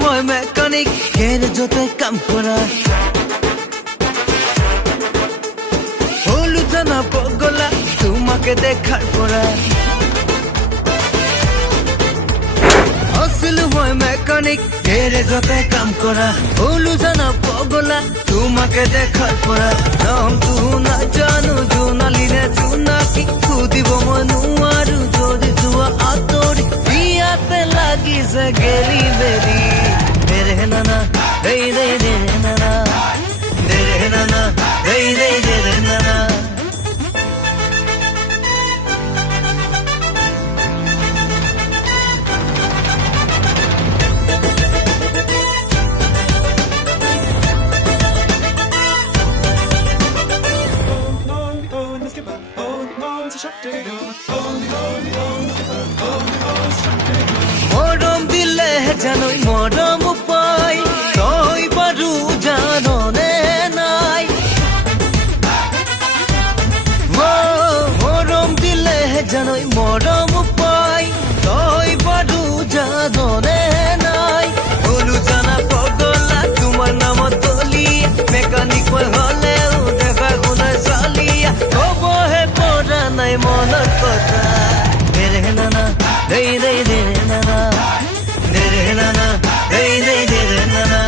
মই মেকানিক গেৰেজতে কাম কৰা হলো জানা পগলা তোমাকে দেখাৰ পৰা আছিলো মই মেকানিক গেৰেজতে কাম কৰা হলো জানা পগলা তোমাকে দেখাৰ পৰা নামটো নাজানো জোনালিনে জোনাকি সুধিব মই নোৱাৰো যদি যোৱা আঁতৰি বিয়াতে লাগিছে গেলি বেলি দেৰে নানা দেই দেই দেৰে নানা দেৰে নানা দেই দেই দেৰে নানা মৰম দিলে জানই মৰম পাই তই বাৰু জাননে নাই মৰম দিলে জানই মৰম পাই তই বাৰু জাননে নাই হলো জানা পগলা তোমাৰ নামত তলিয়া মেকানিক মই হলেও দেখা শুনা চালিয়া কবহে পৰা নাই মনৰ কথা দেৰে নানা দেই দেই দেৰে নানা দেৰে নানা দেই দেই দেৰে নানা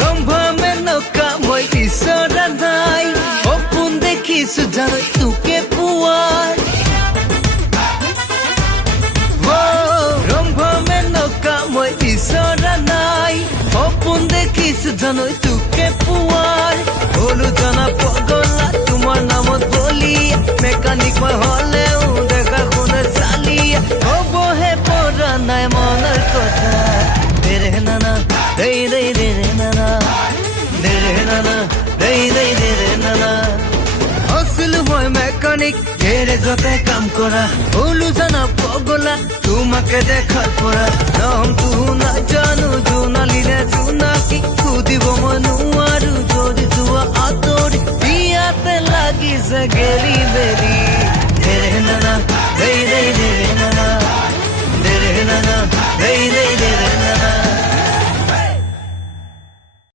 ৰম্ভা মেনকা মই বিচৰা নাই সপোন দেখিছো জানো তোকে পোৱাৰ ৰম্ভা মেনকা মই বিচৰা নাই সপোন দেখিছো জানো তোকে পোৱাৰ হলো জানা পগলা তোমাৰ নামত বলিয়া মেকানিক মই হলেও দেখা শুনা চালিয়া কবহে পৰা নাই মনৰ কথা দেৰে নানা দেই দেই দেৰে নানা দেৰে নানা দেই দেই দেৰে নানা আছিলো মই মেকানিক গেৰেজতে কাম কৰা হলো জানা পগলা তোমাকে দেখাৰ পৰা নামটো